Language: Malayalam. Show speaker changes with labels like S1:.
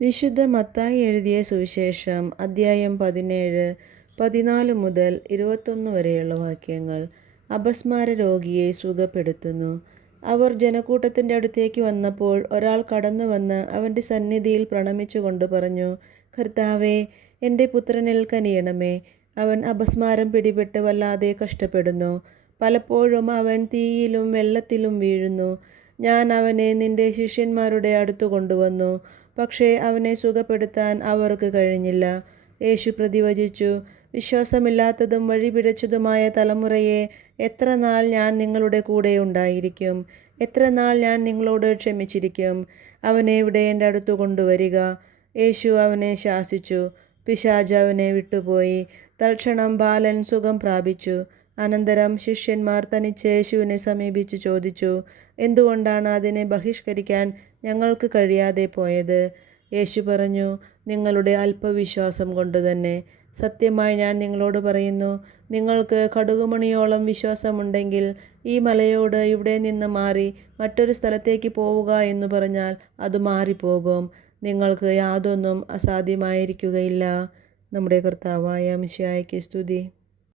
S1: വിശുദ്ധ മത്തായി എഴുതിയ സുവിശേഷം അദ്ധ്യായം പതിനേഴ് പതിനാല് മുതൽ ഇരുപത്തൊന്ന് വരെയുള്ള വാക്യങ്ങൾ അപസ്മാര രോഗിയെ സുഖപ്പെടുത്തുന്നു. അവർ ജനക്കൂട്ടത്തിന്റെ അടുത്തേക്ക് വന്നപ്പോൾ ഒരാൾ കടന്നു വന്ന് അവന്റെ സന്നിധിയിൽ പ്രണമിച്ചുകൊണ്ട് പറഞ്ഞു കർത്താവേ എന്റെ പുത്രനിൽ കനിയണമേ. അവൻ അപസ്മാരം പിടിപെട്ട് വല്ലാതെ കഷ്ടപ്പെടുന്നു. പലപ്പോഴും അവൻ തീയിലും വെള്ളത്തിലും വീഴുന്നു. ഞാൻ അവനെ നിന്റെ ശിഷ്യന്മാരുടെ അടുത്ത് കൊണ്ടുവന്നു. പക്ഷേ അവനെ സുഖപ്പെടുത്താൻ അവർക്ക് കഴിഞ്ഞില്ല. യേശു പ്രതിവചിച്ചു വിശ്വാസമില്ലാത്തതും വഴിപിഴച്ചതുമായ തലമുറയെ എത്ര നാൾ ഞാൻ നിങ്ങളുടെ കൂടെ ഉണ്ടായിരിക്കും? എത്ര നാൾ ഞാൻ നിങ്ങളോട് ക്ഷമിച്ചിരിക്കും? അവനെ ഇവിടെ എന്റെ അടുത്ത് കൊണ്ടുവരിക. യേശു അവനെ ശാസിച്ചു. പിശാജ് അവനെ വിട്ടുപോയി. തൽക്ഷണം ബാലൻ സുഖം പ്രാപിച്ചു. അനന്തരം ശിഷ്യന്മാർ തനിച്ച് യേശുവിനെ സമീപിച്ചു ചോദിച്ചു എന്തുകൊണ്ടാണ് അതിനെ ബഹിഷ്കരിക്കാൻ ഞങ്ങൾക്ക് കഴിയാതെ പോയത്. യേശു പറഞ്ഞു നിങ്ങളുടെ അല്പവിശ്വാസം കൊണ്ട് തന്നെ. സത്യമായി ഞാൻ നിങ്ങളോട് പറയുന്നു നിങ്ങൾക്ക് കടുകുമണിയോളം വിശ്വാസമുണ്ടെങ്കിൽ ഈ മലയോട് ഇവിടെ നിന്ന് മാറി മറ്റൊരു സ്ഥലത്തേക്ക് പോവുക എന്ന് പറഞ്ഞാൽ അത് മാറിപ്പോകും. നിങ്ങൾക്ക് യാതൊന്നും അസാധ്യമായിരിക്കുകയില്ല. നമ്മുടെ കർത്താവായ മിശിയായ്ക്ക് സ്തുതി.